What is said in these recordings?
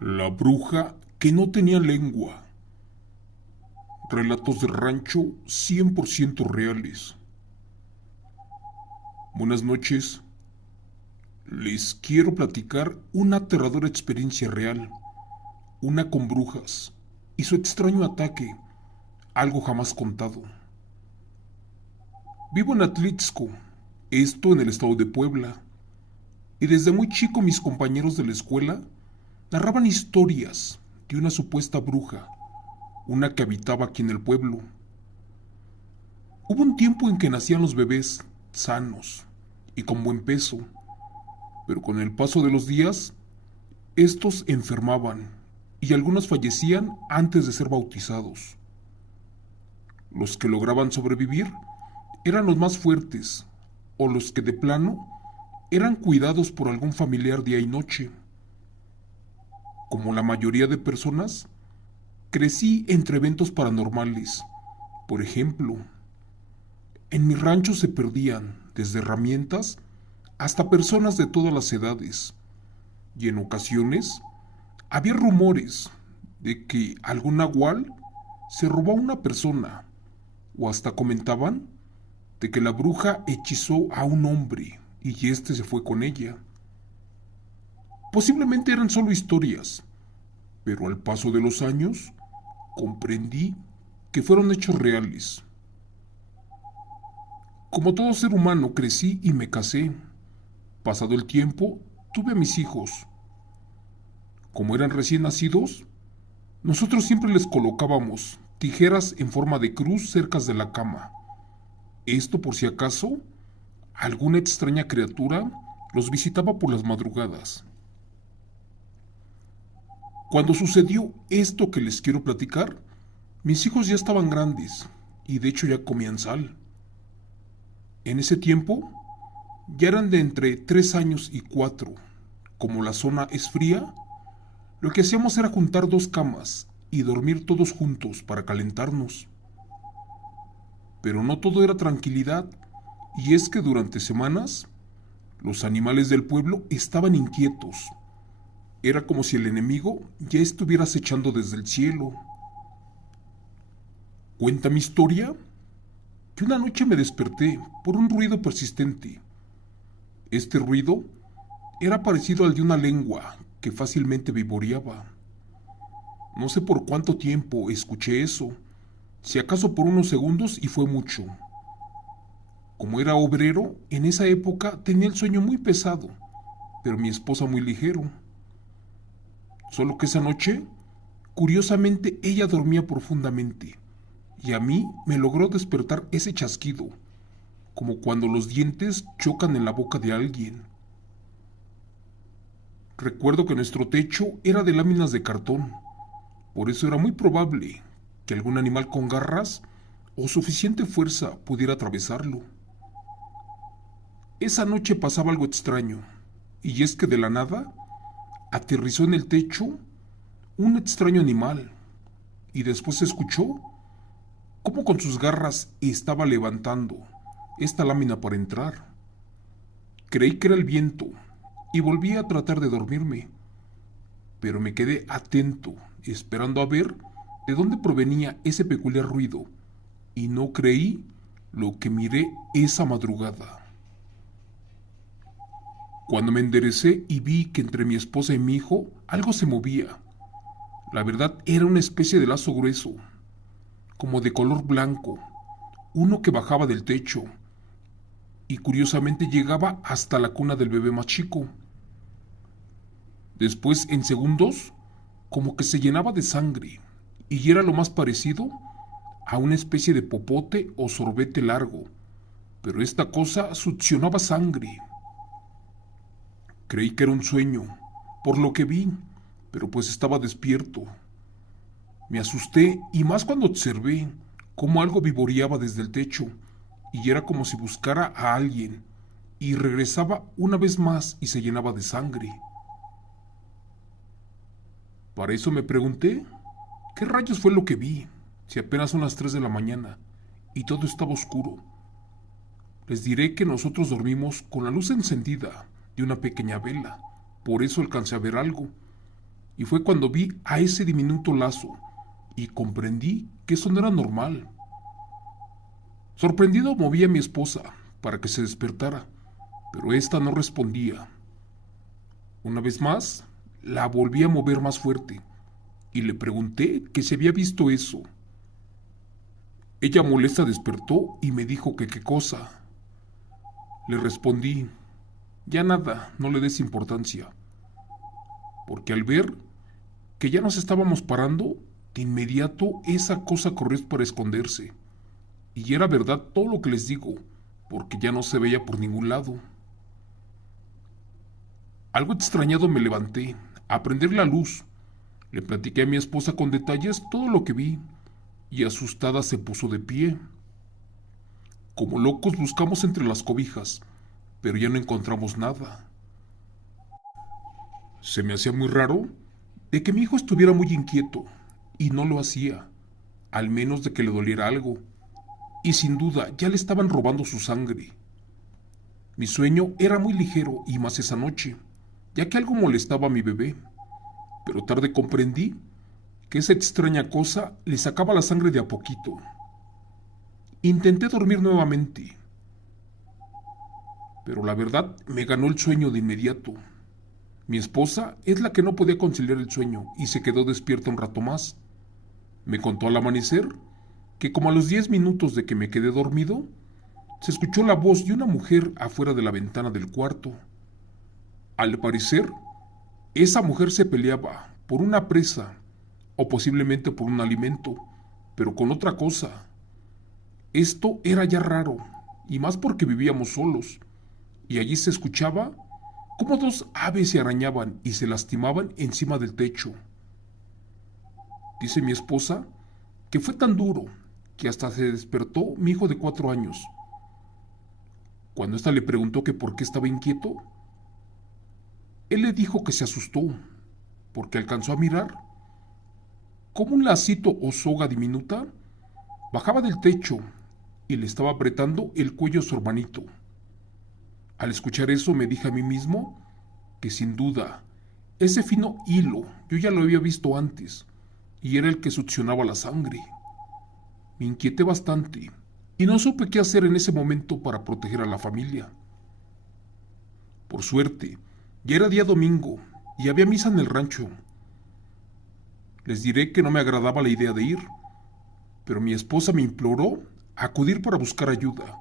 La bruja que no tenía lengua. Relatos de rancho 100% reales. Buenas noches. Les quiero platicar una aterradora experiencia real. Una con brujas y su extraño ataque. Algo jamás contado. Vivo en Atlixco, esto en el estado de Puebla. Y desde muy chico mis compañeros de la escuela narraban historias de una supuesta bruja, una que habitaba aquí en el pueblo. Hubo un tiempo en que nacían los bebés sanos y con buen peso, pero con el paso de los días, estos enfermaban y algunos fallecían antes de ser bautizados. Los que lograban sobrevivir eran los más fuertes o los que de plano eran cuidados por algún familiar día y noche. Como la mayoría de personas, crecí entre eventos paranormales. Por ejemplo, en mi rancho se perdían desde herramientas hasta personas de todas las edades, y en ocasiones había rumores de que algún nahual se robó a una persona, o hasta comentaban de que la bruja hechizó a un hombre y éste se fue con ella. Posiblemente eran solo historias, pero al paso de los años comprendí que fueron hechos reales. Como todo ser humano crecí y me casé. Pasado el tiempo, tuve a mis hijos. Como eran recién nacidos, nosotros siempre les colocábamos tijeras en forma de cruz cerca de la cama. Esto por si acaso alguna extraña criatura los visitaba por las madrugadas. Cuando sucedió esto que les quiero platicar, mis hijos ya estaban grandes y de hecho ya comían sal. En ese tiempo ya eran de entre 3 años y 4. Como la zona es fría, lo que hacíamos era juntar 2 camas y dormir todos juntos para calentarnos. Pero no todo era tranquilidad, y es que durante semanas los animales del pueblo estaban inquietos. Era como si el enemigo ya estuviera acechando desde el cielo. Cuenta mi historia que una noche me desperté por un ruido persistente. Este ruido era parecido al de una lengua que fácilmente vivoreaba. No sé por cuánto tiempo escuché eso, si acaso por unos segundos, y fue mucho. Como era obrero, en esa época tenía el sueño muy pesado, pero mi esposa muy ligero. Solo que esa noche, curiosamente, ella dormía profundamente, y a mí me logró despertar ese chasquido, como cuando los dientes chocan en la boca de alguien. Recuerdo que nuestro techo era de láminas de cartón, por eso era muy probable que algún animal con garras o suficiente fuerza pudiera atravesarlo. Esa noche pasaba algo extraño, y es que de la nada aterrizó en el techo un extraño animal, y después se escuchó cómo con sus garras estaba levantando esta lámina para entrar. Creí que era el viento y volví a tratar de dormirme, pero me quedé atento, esperando a ver de dónde provenía ese peculiar ruido, y no creí lo que miré esa madrugada. Cuando me enderecé y vi que entre mi esposa y mi hijo algo se movía. La verdad era una especie de lazo grueso, como de color blanco, uno que bajaba del techo y curiosamente llegaba hasta la cuna del bebé más chico. Después, en segundos, como que se llenaba de sangre y era lo más parecido a una especie de popote o sorbete largo, pero esta cosa succionaba sangre. Creí que era un sueño, por lo que vi, pero pues estaba despierto. Me asusté, y más cuando observé cómo algo vivoreaba desde el techo, y era como si buscara a alguien, y regresaba una vez más y se llenaba de sangre. Para eso me pregunté, ¿qué rayos fue lo que vi? Si apenas son las 3 de la mañana, y todo estaba oscuro. Les diré que nosotros dormimos con la luz encendida de una pequeña vela, por eso alcancé a ver algo. y fue cuando vi a ese diminuto lazo y comprendí que eso no era normal. Sorprendido moví a mi esposa para que se despertara, pero ésta no respondía. Una vez más, la volví a mover más fuerte y le pregunté que si había visto eso. Ella molesta despertó y me dijo que qué cosa. Le respondí, ya nada, no le des importancia, porque al ver que ya nos estábamos parando, de inmediato esa cosa corrió para esconderse. Y era verdad todo lo que les digo, porque ya no se veía por ningún lado. Algo extrañado me levanté, a prender la luz. Le platiqué a mi esposa con detalles todo lo que vi, y asustada se puso de pie. Como locos buscamos entre las cobijas, pero ya no encontramos nada. Se me hacía muy raro de que mi hijo estuviera muy inquieto, y no lo hacía, al menos de que le doliera algo, y sin duda ya le estaban robando su sangre. Mi sueño era muy ligero y más esa noche, ya que algo molestaba a mi bebé, pero tarde comprendí que esa extraña cosa le sacaba la sangre de a poquito. Intenté dormir nuevamente, pero la verdad me ganó el sueño de inmediato. Mi esposa es la que no podía conciliar el sueño y se quedó despierta un rato más. Me contó al amanecer que como a los 10 minutos de que me quedé dormido, se escuchó la voz de una mujer afuera de la ventana del cuarto. Al parecer, esa mujer se peleaba por una presa o posiblemente por un alimento, pero con otra cosa. Esto era ya raro, y más porque vivíamos solos, y allí se escuchaba cómo dos aves se arañaban y se lastimaban encima del techo. Dice mi esposa que fue tan duro que hasta se despertó mi hijo de 4 años. Cuando ésta le preguntó que por qué estaba inquieto, él le dijo que se asustó, porque alcanzó a mirar cómo un lacito o soga diminuta bajaba del techo y le estaba apretando el cuello a su hermanito. Al escuchar eso me dije a mí mismo que sin duda ese fino hilo yo ya lo había visto antes y era el que succionaba la sangre. Me inquieté bastante y no supe qué hacer en ese momento para proteger a la familia. Por suerte, ya era día domingo y había misa en el rancho. Les diré que no me agradaba la idea de ir, pero mi esposa me imploró acudir para buscar ayuda.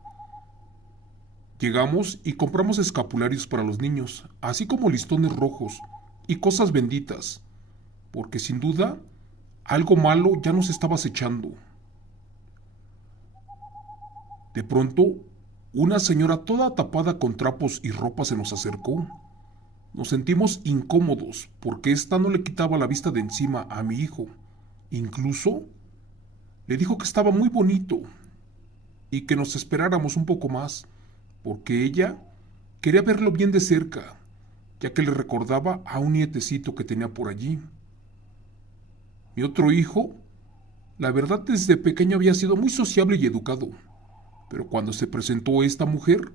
Llegamos y compramos escapularios para los niños, así como listones rojos y cosas benditas, porque sin duda algo malo ya nos estaba acechando. De pronto, una señora toda tapada con trapos y ropa se nos acercó. Nos sentimos incómodos porque ésta no le quitaba la vista de encima a mi hijo. Incluso le dijo que estaba muy bonito y que nos esperáramos un poco más, porque ella quería verlo bien de cerca, ya que le recordaba a un nietecito que tenía por allí. Mi otro hijo, la verdad desde pequeño había sido muy sociable y educado, pero cuando se presentó esta mujer,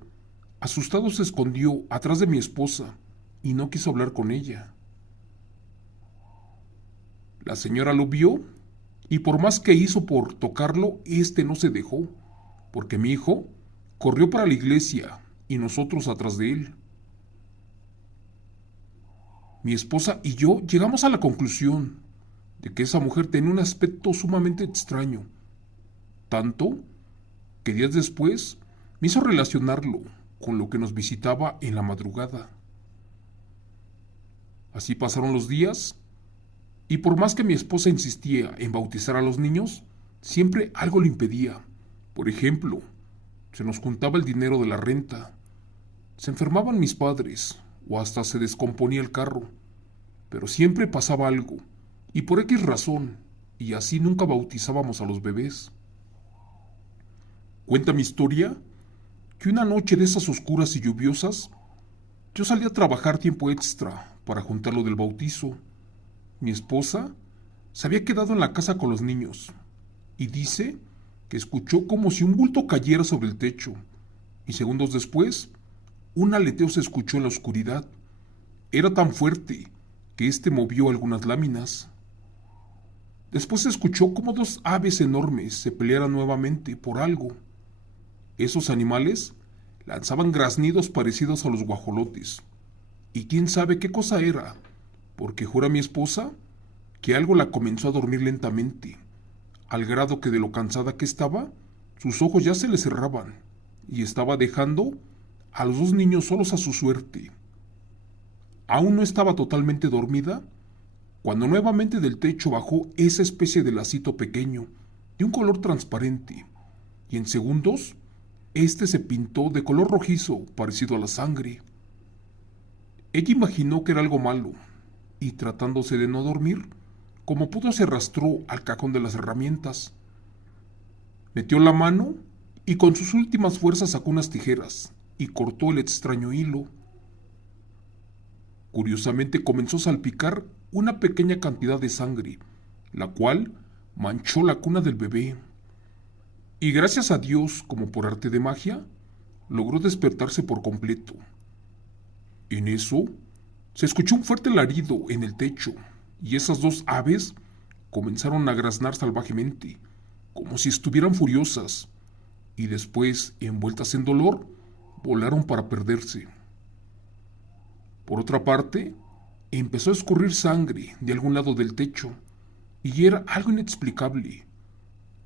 asustado se escondió atrás de mi esposa y no quiso hablar con ella. La señora lo vio y por más que hizo por tocarlo, este no se dejó, porque mi hijo corrió para la iglesia y nosotros atrás de él. Mi esposa y yo llegamos a la conclusión de que esa mujer tenía un aspecto sumamente extraño, tanto que días después me hizo relacionarlo con lo que nos visitaba en la madrugada. Así pasaron los días, y por más que mi esposa insistía en bautizar a los niños, siempre algo lo impedía. Por ejemplo, se nos juntaba el dinero de la renta, se enfermaban mis padres, o hasta se descomponía el carro, pero siempre pasaba algo, y por X razón, y así nunca bautizábamos a los bebés. Cuenta mi historia que una noche de esas oscuras y lluviosas, yo salí a trabajar tiempo extra para juntar lo del bautizo. Mi esposa se había quedado en la casa con los niños y dice que escuchó como si un bulto cayera sobre el techo y segundos después un aleteo se escuchó en la oscuridad. Era tan fuerte que éste movió algunas láminas. Después se escuchó como dos aves enormes se pelearan nuevamente por algo. Esos animales lanzaban graznidos parecidos a los guajolotes, y quién sabe qué cosa era, porque jura mi esposa que algo la comenzó a dormir lentamente, al grado que de lo cansada que estaba, sus ojos ya se le cerraban, y estaba dejando a los dos niños solos a su suerte. Aún no estaba totalmente dormida, cuando nuevamente del techo bajó esa especie de lacito pequeño, de un color transparente, y en segundos, este se pintó de color rojizo, parecido a la sangre. Ella imaginó que era algo malo, y tratándose de no dormir, como pudo se arrastró al cajón de las herramientas. Metió la mano y con sus últimas fuerzas sacó unas tijeras y cortó el extraño hilo. Curiosamente comenzó a salpicar una pequeña cantidad de sangre, la cual manchó la cuna del bebé. Y gracias a Dios, como por arte de magia, logró despertarse por completo. En eso, se escuchó un fuerte alarido en el techo, y esas dos aves comenzaron a graznar salvajemente, como si estuvieran furiosas, y después, envueltas en dolor, volaron para perderse. Por otra parte, empezó a escurrir sangre de algún lado del techo, y era algo inexplicable.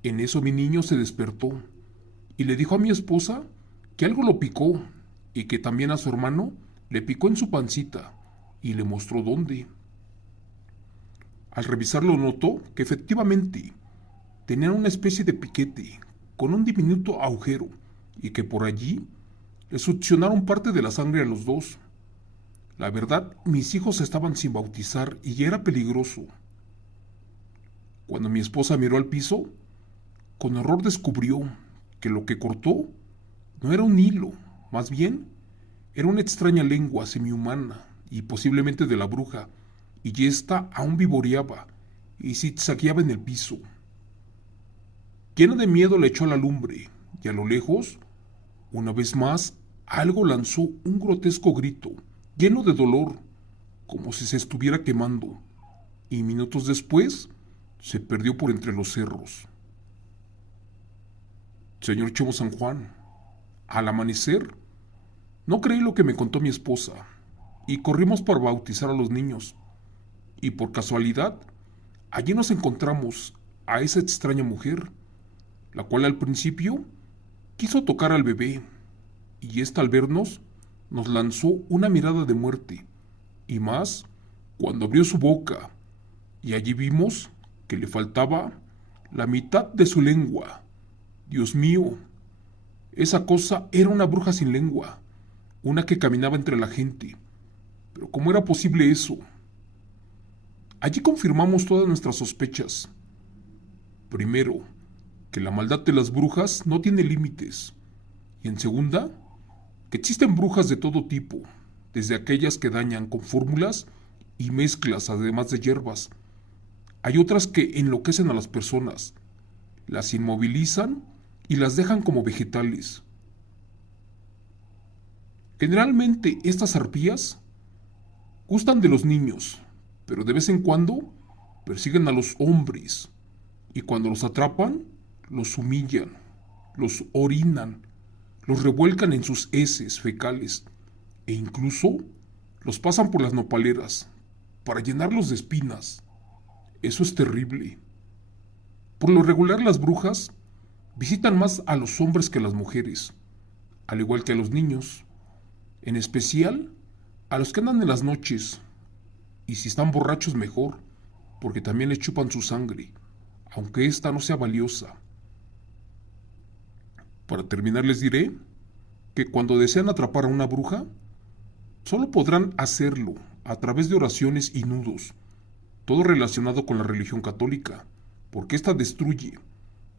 En eso mi niño se despertó, y le dijo a mi esposa que algo lo picó, y que también a su hermano le picó en su pancita, y le mostró dónde. Al revisarlo notó que efectivamente tenían una especie de piquete con un diminuto agujero y que por allí le succionaron parte de la sangre a los dos. La verdad, mis hijos estaban sin bautizar y ya era peligroso. Cuando mi esposa miró al piso, con horror descubrió que lo que cortó no era un hilo, más bien era una extraña lengua semihumana y posiblemente de la bruja, y ésta aún vivoreaba y zigzagueaba en el piso. Llena de miedo le echó a la lumbre, y a lo lejos, una vez más, algo lanzó un grotesco grito, lleno de dolor, como si se estuviera quemando, y minutos después se perdió por entre los cerros. Señor Chemo San Juan, al amanecer, no creí lo que me contó mi esposa, y corrimos para bautizar a los niños, y por casualidad, allí nos encontramos a esa extraña mujer, la cual al principio quiso tocar al bebé, y ésta al vernos nos lanzó una mirada de muerte, y más cuando abrió su boca, y allí vimos que le faltaba la mitad de su lengua. Dios mío, esa cosa era una bruja sin lengua, una que caminaba entre la gente. Pero ¿cómo era posible eso? Allí confirmamos todas nuestras sospechas. Primero, que la maldad de las brujas no tiene límites. Y en segunda, que existen brujas de todo tipo, desde aquellas que dañan con fórmulas y mezclas además de hierbas. Hay otras que enloquecen a las personas, las inmovilizan y las dejan como vegetales. Generalmente estas arpías gustan de los niños, pero de vez en cuando persiguen a los hombres y cuando los atrapan, los humillan, los orinan, los revuelcan en sus heces fecales e incluso los pasan por las nopaleras para llenarlos de espinas. Eso es terrible. Por lo regular las brujas visitan más a los hombres que a las mujeres, al igual que a los niños, en especial a los que andan en las noches, y si están borrachos mejor, porque también les chupan su sangre, aunque ésta no sea valiosa. Para terminar les diré que cuando desean atrapar a una bruja, solo podrán hacerlo a través de oraciones y nudos, todo relacionado con la religión católica, porque ésta destruye,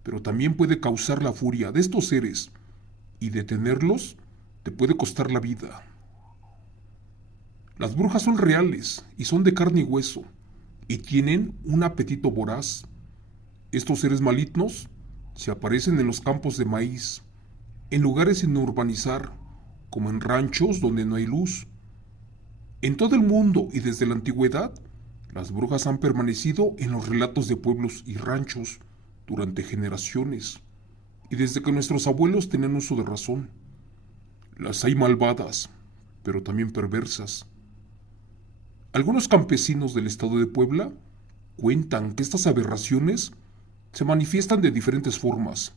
pero también puede causar la furia de estos seres, y detenerlos te puede costar la vida. Las brujas son reales y son de carne y hueso, y tienen un apetito voraz. Estos seres malignos se aparecen en los campos de maíz, en lugares sin urbanizar, como en ranchos donde no hay luz. En todo el mundo y desde la antigüedad, las brujas han permanecido en los relatos de pueblos y ranchos durante generaciones, y desde que nuestros abuelos tenían uso de razón. Las hay malvadas, pero también perversas. Algunos campesinos del estado de Puebla cuentan que estas aberraciones se manifiestan de diferentes formas.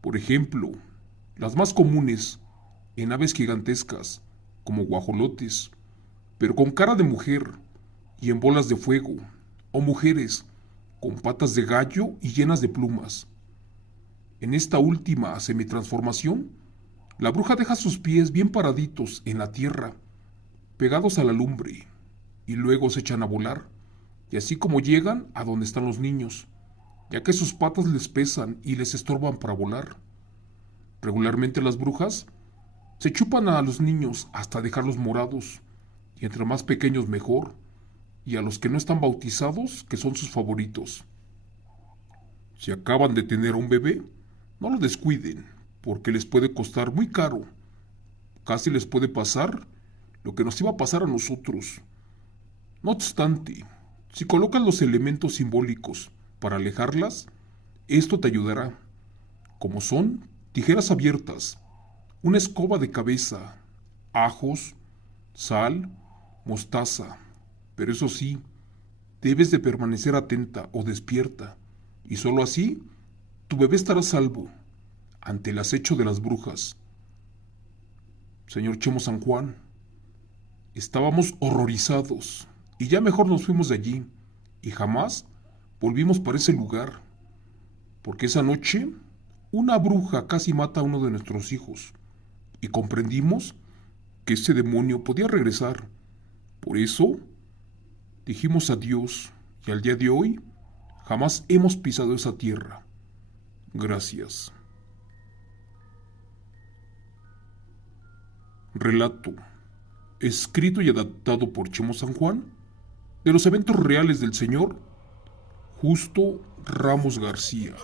Por ejemplo, las más comunes en aves gigantescas, como guajolotes, pero con cara de mujer y en bolas de fuego, o mujeres con patas de gallo y llenas de plumas. En esta última semitransformación, la bruja deja sus pies bien paraditos en la tierra, pegados a la lumbre, y luego se echan a volar, y así como llegan a donde están los niños, ya que sus patas les pesan y les estorban para volar. Regularmente las brujas se chupan a los niños hasta dejarlos morados, y entre más pequeños mejor, y a los que no están bautizados, que son sus favoritos. Si acaban de tener a un bebé, no lo descuiden, porque les puede costar muy caro. Casi les puede pasar lo que nos iba a pasar a nosotros. No obstante, si colocas los elementos simbólicos para alejarlas, esto te ayudará, como son tijeras abiertas, una escoba de cabeza, ajos, sal, mostaza. Pero eso sí, debes de permanecer atenta o despierta, y solo así tu bebé estará a salvo ante el acecho de las brujas. Señor Chemo San Juan, estábamos horrorizados y ya mejor nos fuimos de allí y jamás volvimos para ese lugar, porque esa noche una bruja casi mata a uno de nuestros hijos y comprendimos que ese demonio podía regresar. Por eso dijimos adiós y al día de hoy jamás hemos pisado esa tierra. Gracias. Relato, escrito y adaptado por Chemo San Juan, de los eventos reales del señor Justo Ramos García.